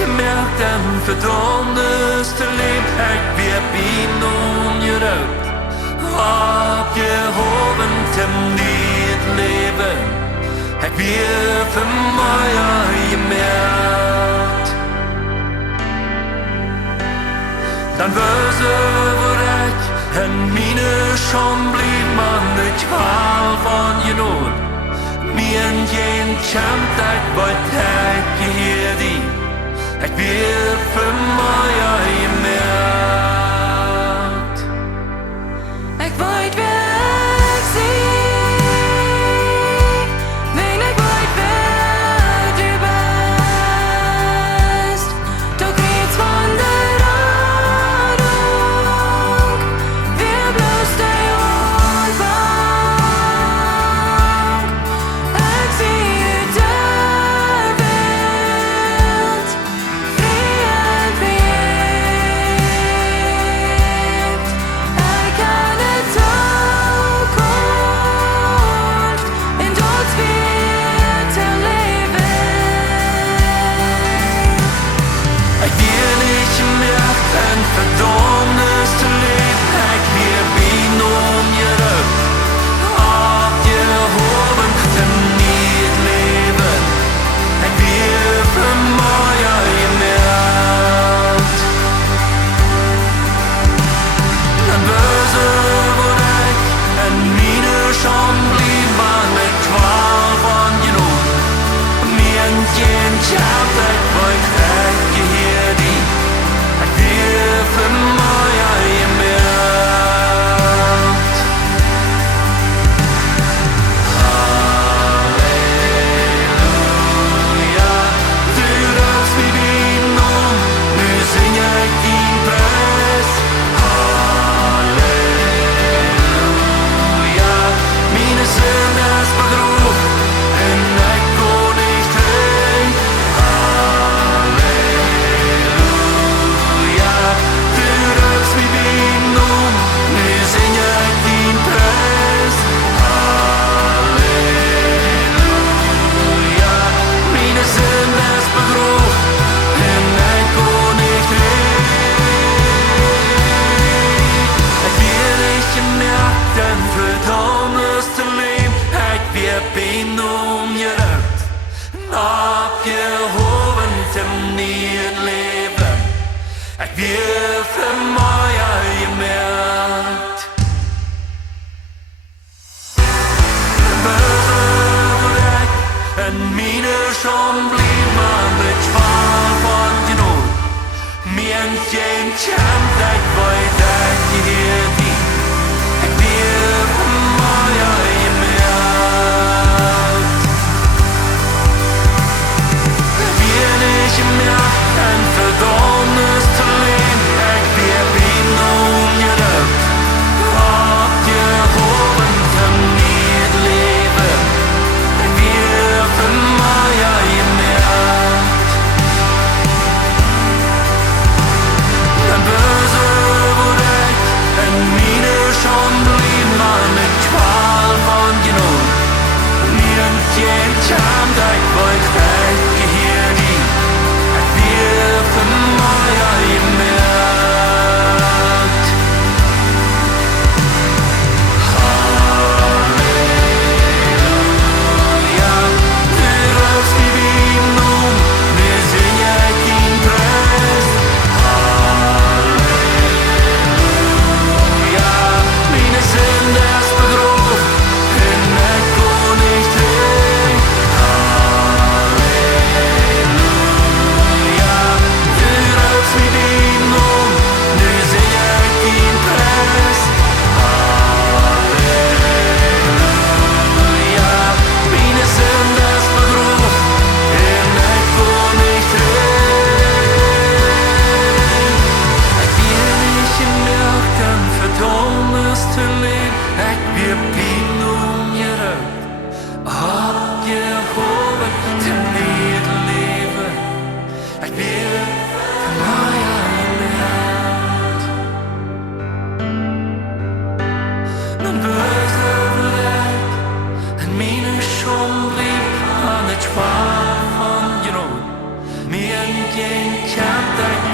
gemerkt en Vedaumnis te leven. Ik weer biem jeroopt. Oppjehowen niet leven. Ik weer van Mea Jemoakt. Dan woosoo ik en Miene Sind maar de Kjwal van Jnod. Miene Sind ik weet het ik weer van Mea Jemoakt. Ik weet wie ik zie, wen ik weet wie du bist. Kjriez van de Radunk, weer bloos de Aunfank. Ik zie uterwält, Frie en vejäft. Ik kan de Tookunft in Dauts weet te leven. Ik weer nich gemerkt en Vedaumnis te leven. Ik weer biem jeroopt. Oppjehowen niet leven. Ik weer van Mea Jemoakt. Dan woosoo ik en Miene Sind maar de Kjwal van Jnod. Miene Sind ik weet ik weer van Mea Jemoakt. Halleluja, du roept wie biem nu zing ik Dien Preis. Halleluja, Miene Sind bedroeg en ik kon niet terug. Halleluja, du roept wie biem nu zing ik Dien Preis. Halleluja, Miene Sind bedroeg en ik kon niet terug. Ik weer niet gemerkt en Vedaumnis te leven. Ik weer biem jeroopt. Oppjehowen niet leven. Ik weer van Mea Jemoakt. Woosoo ik en Miene Sind maar de Kjwal van Jnod. Miene Sind ik weet ik weer van Mea Jemoakt. Ik weer nich gemerkt en Vedaumnis te leven. Ik weer biem jeroopt. Oppjehowen niet leven. Ik weer van Mea Jemoakt. Dan woosoo ik en Miene Sind maar de Kjwal van Jnod. Miene Sind ik weet ik weer van Mea Jemoakt. Halleluja, du roept wie biem nu zing ik Dien Preis. Halleluja, Miene Sind bedroeg en ik kon niet terug. Halleluja, du roept wie biem nu zing ik Dien Preis. Halleluja, Miene Sind bedroeg en ik kon niet terug. Ik weer niet gemerkt en Vedaumnis te leven. Ik weer biem jeroopt. Oppjehowen niet leven. Ik weer van Mea Jemoakt. Dan woosoo ik en Miene Sind aan de Kjwal van Jnod. Miene geen kjent